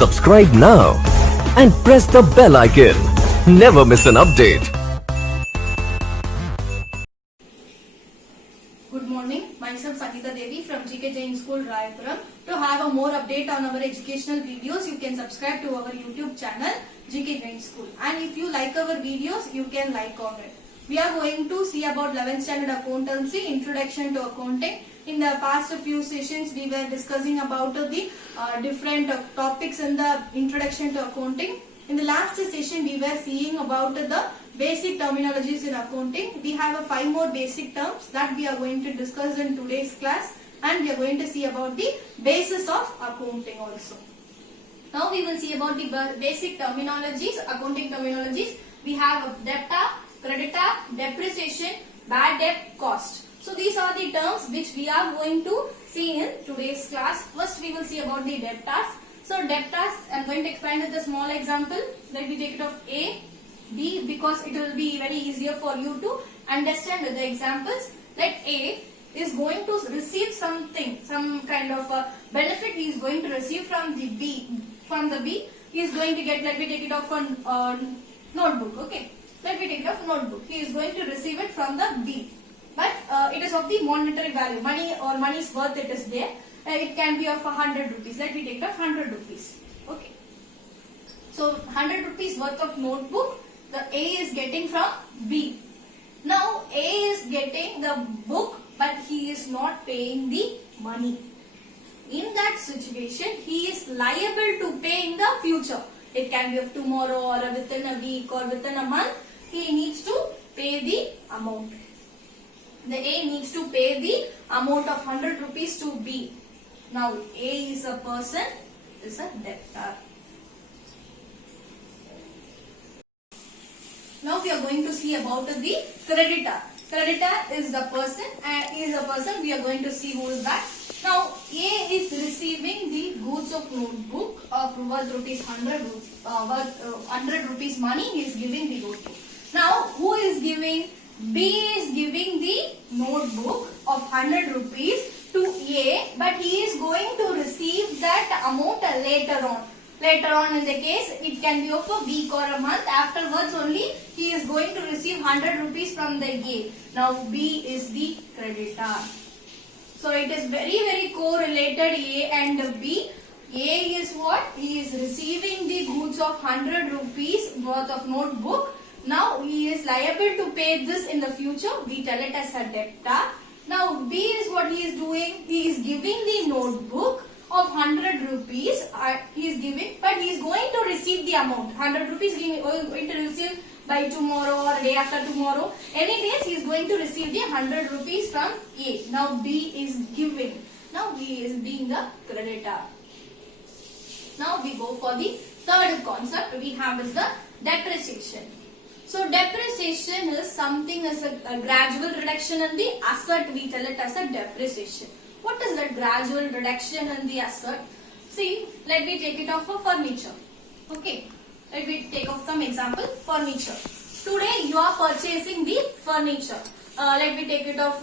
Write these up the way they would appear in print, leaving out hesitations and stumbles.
Subscribe now and press the bell icon. Never miss an update. Good morning, myself Sangeeta Devi from GK Jain School, Rayapuram. To have a more update on our educational videos, you can subscribe to our YouTube channel GK Jain School. And if you like our videos, you can like comment. We are going to see about 11th standard accountancy, introduction to accounting. In the past few sessions, we were discussing about the different topics in the introduction to accounting. In the last session, we were seeing about the basic terminologies in accounting. We have 5 more basic terms that we are going to discuss in today's class, and we are going to see about the basis of accounting also. Now we will see about the basic terminologies, accounting terminologies. We have debtor, creditor, depreciation, bad debt, cost. So these are the terms which we are going to see in today's class. First we will see about the debtors. So debtors, I am going to explain with a small example. Let me take it of A, B, because it will be very easier for you to understand with the examples. Let A is going to receive something, some kind of a benefit he is going to receive from the B. From the B, he is going to get, let me take it off on notebook, okay. Let me take it off notebook. He is going to receive it from the B. But it is of the monetary value, money or money's worth it is there. It can be of 100 rupees. Let me take it of 100 rupees. Okay. So 100 rupees worth of notebook, the A is getting from B. Now A is getting the book, but he is not paying the money. In that situation, he is liable to pay in the future. It can be of tomorrow or within a week or within a month. He needs to pay the amount. The A needs to pay the amount of 100 rupees to B. Now A is a person, is a debtor. Now we are going to see about the creditor. Creditor is the person, we are going to see who is that. Now A is receiving the goods of notebook of worth rupees 100, worth 100 rupees money, he is giving the notebook. Now who is giving? B is giving the notebook of 100 rupees to A, but he is going to receive that amount later on. Later on in the case, it can be of a week or a month. Afterwards only, he is going to receive 100 rupees from the A. Now B is the creditor. So it is very correlated, A and B. A is what? He is receiving the goods of 100 rupees worth of notebook. Now he is liable to pay this in the future. We tell it as a debtor. Now B is what he is doing. He is giving the notebook of 100 rupees. He is giving, but he is going to receive the amount. 100 rupees he is going to receive by tomorrow or day after tomorrow. Any days he is going to receive the 100 rupees from A. Now B is giving. Now B is being the creditor. Now we go for the third concept we have is the depreciation. So depreciation is something as a gradual reduction in the asset. We tell it as a depreciation. What is that gradual reduction in the asset? See, let me take it off for furniture. Okay, let me take off some example. Furniture. Today you are purchasing the furniture. Let me take it off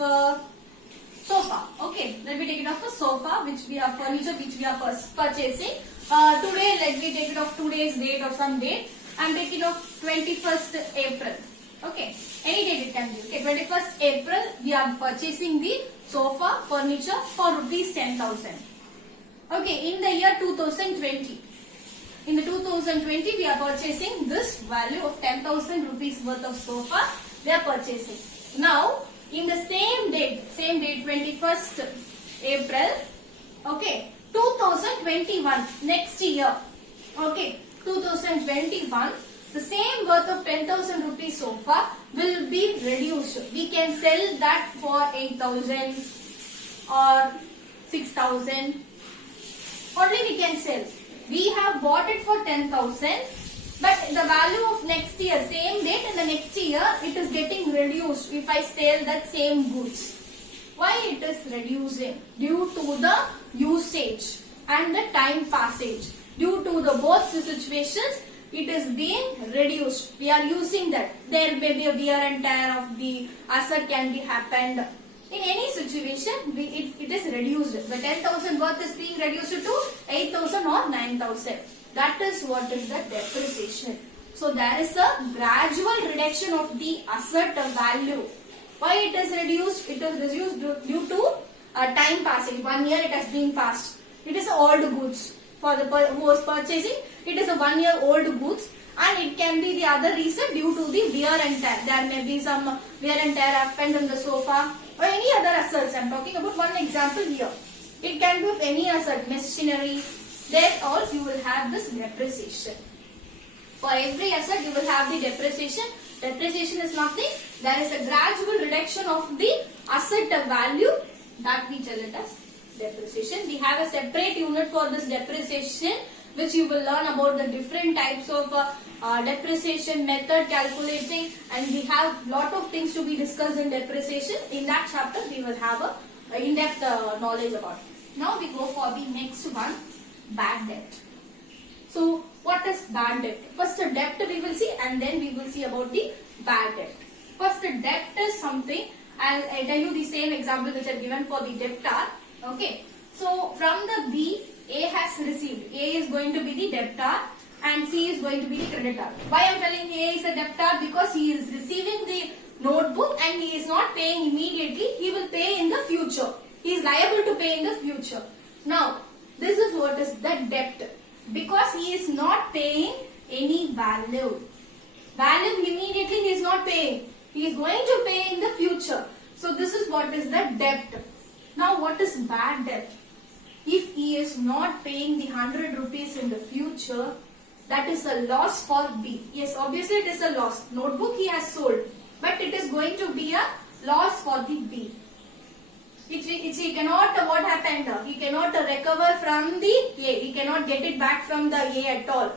sofa. Okay, let me take it off a sofa, which we are furniture which we are purchasing. Today let me take it off today's date or some date. I am taking off 21st April. Okay, any date it can be. Okay, 21st April we are purchasing the sofa furniture for rupees 10,000. Okay, in the year 2020. In the 2020 we are purchasing this value of 10,000 rupees worth of sofa we are purchasing. Now, in the same date 21st April, okay, 2021, next year, okay, 2021, the same worth of 10,000 rupees sofa will be reduced. We can sell that for 8,000 or 6,000. Only we can sell. We have bought it for 10,000, but the value of next year, same date in the next year, it is getting reduced if I sell that same goods. Why it is reducing? Due to the usage and the time passage. Due to the both situations, it is being reduced. We are using that. There may be a wear and tear of the asset can be happened. In any situation, it is reduced. The 10,000 worth is being reduced to 8,000 or 9,000. That is what is the depreciation. So there is a gradual reduction of the asset value. Why it is reduced? It is reduced due to time passing. 1 year it has been passed. It is old goods. For the who was purchasing, it is a 1 year old goods, and it can be the other reason due to the wear and tear. There may be some wear and tear happened on the sofa or any other assets. I am talking about one example here. It can be of any asset, machinery. There all you will have this depreciation. For every asset you will have the depreciation. Depreciation is nothing. There is a gradual reduction of the asset value, that we tell it as depreciation. We have a separate unit for this depreciation, which you will learn about the different types of depreciation method calculating, and we have lot of things to be discussed in depreciation. In that chapter we will have a in-depth knowledge about it. Now we go for the next one, bad debt. So what is bad debt? First the debt we will see, and then we will see about the bad debt. First the debt is something, I'll tell you the same example which are given for the debtor. Okay, so from the B, A has received. A is going to be the debtor and C is going to be the creditor. Why I am telling A is a debtor? Because he is receiving the notebook and he is not paying immediately. He will pay in the future. He is liable to pay in the future. Now, this is what is the debt. Because he is not paying any value. Value immediately he is not paying. He is going to pay in the future. So this is what is the debt. Now what is bad debt? If he is not paying the 100 rupees in the future, that is a loss for B. Yes, obviously it is a loss. Notebook he has sold, but it is going to be a loss for the B. He cannot, what happened? He cannot recover from the A. He cannot get it back from the A at all.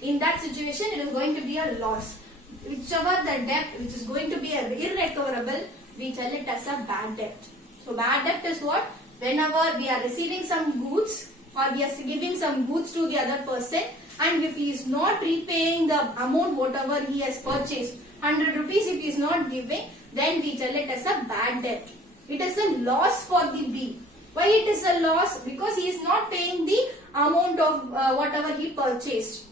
In that situation, it is going to be a loss. Whichever the debt which is going to be irrecoverable, we tell it as a bad debt. So bad debt is what? Whenever we are receiving some goods or we are giving some goods to the other person, and if he is not repaying the amount whatever he has purchased, 100 rupees if he is not giving, then we tell it as a bad debt. It is a loss for the B. Why it is a loss? Because he is not paying the amount of whatever he purchased.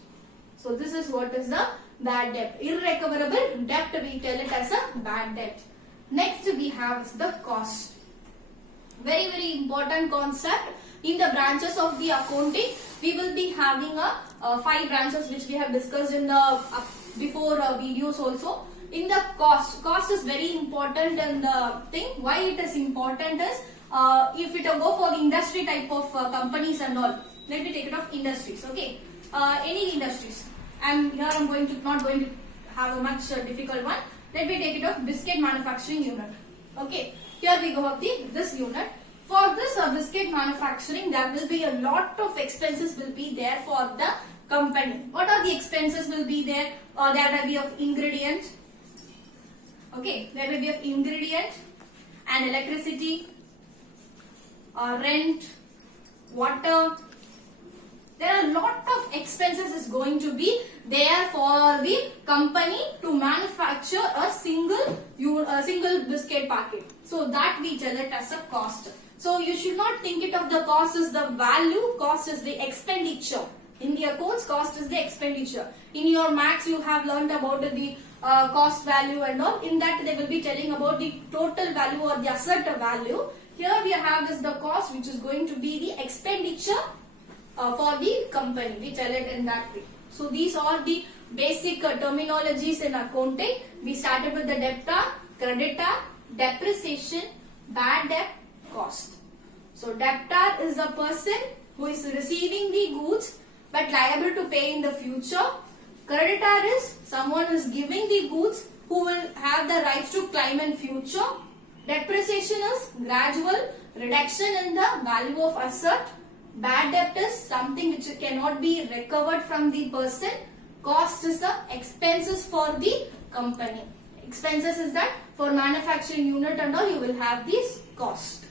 So this is what is the bad debt. Irrecoverable debt, we tell it as a bad debt. Next we have the cost. Very, very important concept. In the branches of the accounting, we will be having 5 branches which we have discussed in the before videos also. In the cost is very important in the thing. Why it is important is, if it go for the industry type of companies and all. Let me take it of industries, okay? Any industries. And here I am not going to have a much difficult one. Let me take it of biscuit manufacturing unit. Okay, here we go of this unit. For this biscuit manufacturing, there will be a lot of expenses will be there for the company. What are the expenses will be there? There will be of ingredient. Okay, there will be of ingredient and electricity, rent, water. There are a lot of expenses is going to be there for the company to manufacture a single biscuit packet. So that we tell it as a cost. So you should not think it of the cost as the value, cost is the expenditure. In the accounts, cost is the expenditure. In your maths, you have learned about the cost value and all. In that, they will be telling about the total value or the asset value. Here we have this the cost, which is going to be the expenditure for the company. We tell it in that way. So these are the basic terminologies in accounting. We started with the debtor, creditor, depreciation, bad debt, cost. So debtor is a person who is receiving the goods but liable to pay in the future. Creditor is someone who is giving the goods who will have the rights to claim in future. Depreciation is gradual reduction in the value of asset. Bad debt is something which cannot be recovered from the person. Cost is the expenses for the company. Expenses is that for manufacturing unit and all you will have this cost.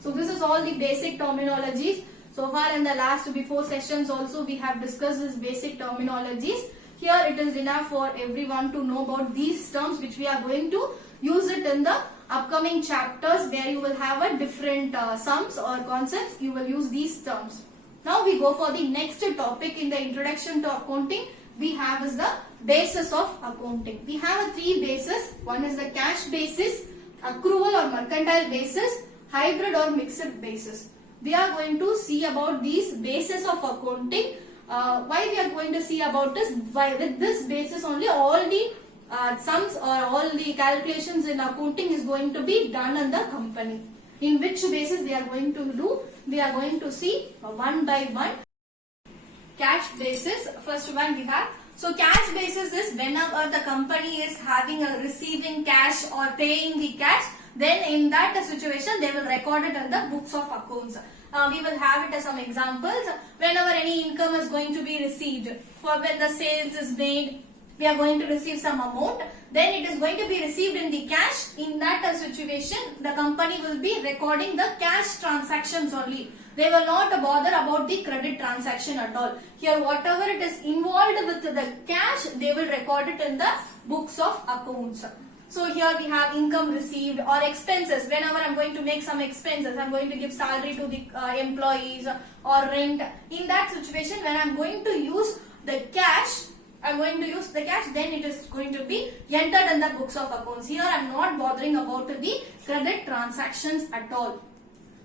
So this is all the basic terminologies. So far in the last before sessions also we have discussed these basic terminologies. Here it is enough for everyone to know about these terms which we are going to use it in the upcoming chapters where you will have a different sums or concepts. You will use these terms. Now we go for the next topic in the introduction to accounting. We have is the basis of accounting. We have three bases. One is the cash basis, accrual or mercantile basis, hybrid or mixed basis. We are going to see about these bases of accounting. Why we are going to see about this? With this basis only all the sums or all the calculations in accounting is going to be done in the company. In which basis they are going to do? We are going to see one by one. Cash basis, first one we have. So cash basis is whenever the company is having a receiving cash or paying the cash, then in that situation they will record it in the books of accounts. We will have it as some examples. Whenever any income is going to be received, for when the sales is made, we are going to receive some amount, then it is going to be received in the cash. In that situation, the company will be recording the cash transactions only. They will not bother about the credit transaction at all. Here, whatever it is involved with the cash, they will record it in the books of accounts. So here we have income received or expenses. Whenever I'm going to make some expenses, I'm going to give salary to the employees or rent. In that situation, when I'm going to use the cash, then it is going to be entered in the books of accounts. Here I'm not bothering about the credit transactions at all.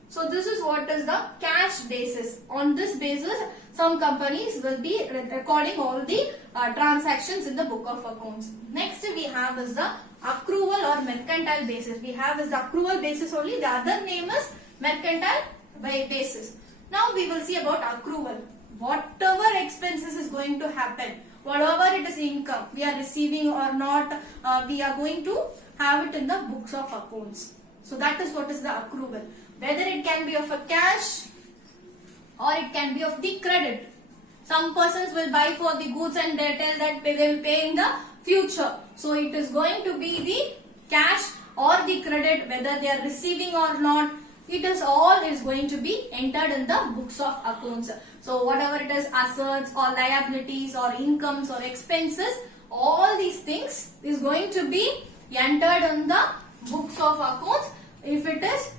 So this is what is the cash basis. On this basis, some companies will be recording all the transactions in the book of accounts. Next we have is the accrual or mercantile basis. We have is the accrual basis only. The other name is mercantile basis. Now we will see about accrual. Whatever expenses is going to happen, whatever it is income we are receiving or not, we are going to have it in the books of accounts. So that is what is the accrual. Whether it can be of a cash or it can be of the credit. Some persons will buy for the goods and they tell that they will pay in the future. So it is going to be the cash or the credit, whether they are receiving or not. It is all is going to be entered in the books of accounts. So whatever it is, assets or liabilities or incomes or expenses, all these things is going to be entered in the books of accounts. If it is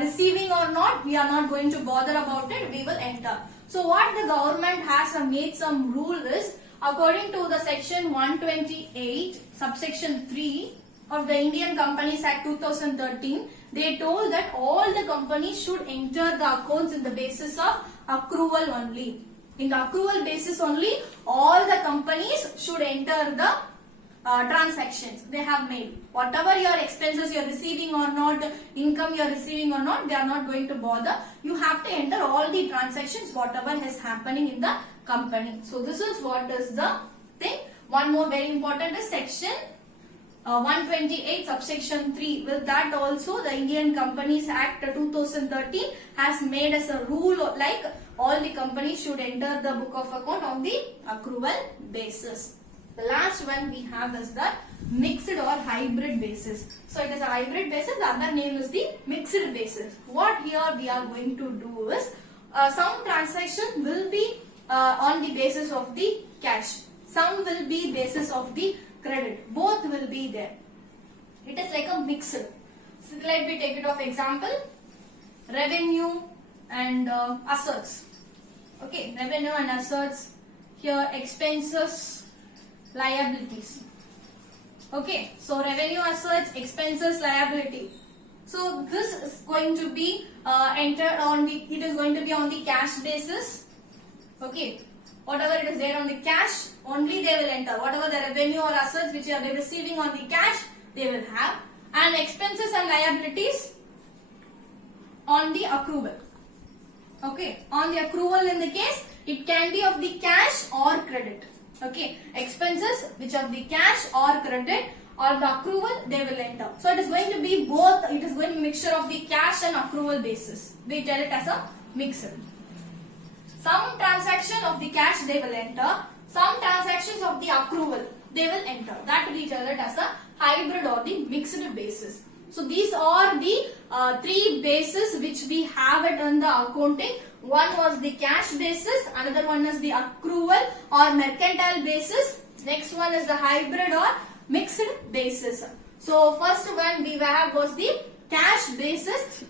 receiving or not, we are not going to bother about it, we will enter. So what the government has made some rule is, according to the section 128 subsection 3 of the Indian Companies Act 2013, they told that all the companies should enter the accounts in the basis of accrual only. In the accrual basis only, all the companies should enter the transactions they have made. Whatever your expenses you are receiving or not, income you are receiving or not, they are not going to bother. You have to enter all the transactions, whatever is happening in the company. So this is what is the thing. One more very important is section 128 subsection 3. With that also the Indian Companies Act 2013 has made as a rule like all the companies should enter the book of account on the accrual basis. The last one we have is the mixed or hybrid basis. So it is a hybrid basis, the other name is the mixed basis. What here we are going to do is, some transaction will be on the basis of the cash. Some will be basis of the credit. Both will be there. It is like a mixed. So let me take it of example. Revenue and assets. Okay, revenue and assets. Here expenses, liabilities. Okay, so revenue, assets, expenses, liability. So this is going to be entered on the, it is going to be on the cash basis. Okay, whatever it is there on the cash, only they will enter. Whatever the revenue or assets which are they receiving on the cash, they will have. And expenses and liabilities on the accrual. Okay, on the accrual in the case, it can be of the cash or credit. Okay, expenses which are the cash or credit or the accrual, they will enter. So it is going to be both, it is going to be mixture of the cash and accrual basis. We tell it as a mixer. Some transaction of the cash they will enter, some transactions of the accrual they will enter. That we tell it as a hybrid or the mixed basis. So these are the three bases which we have it in the accounting. One was the cash basis, another one is the accrual or mercantile basis. Next one is the hybrid or mixed basis. So first one we have was the cash basis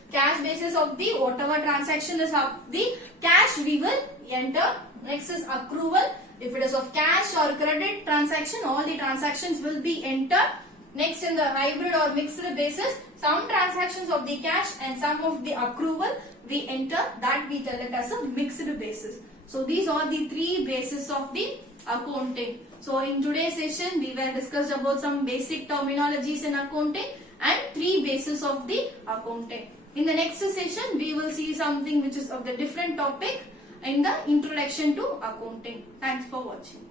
of the whatever transaction is of the cash we will enter. Next is accrual. If it is of cash or credit transaction, all the transactions will be entered. Next, in the hybrid or mixed basis, some transactions of the cash and some of the accrual we enter, that we tell it as a mixed basis. So these are the three bases of the accounting. So in today's session, we were discussed about some basic terminologies in accounting and three bases of the accounting. In the next session, we will see something which is of the different topic in the introduction to accounting. Thanks for watching.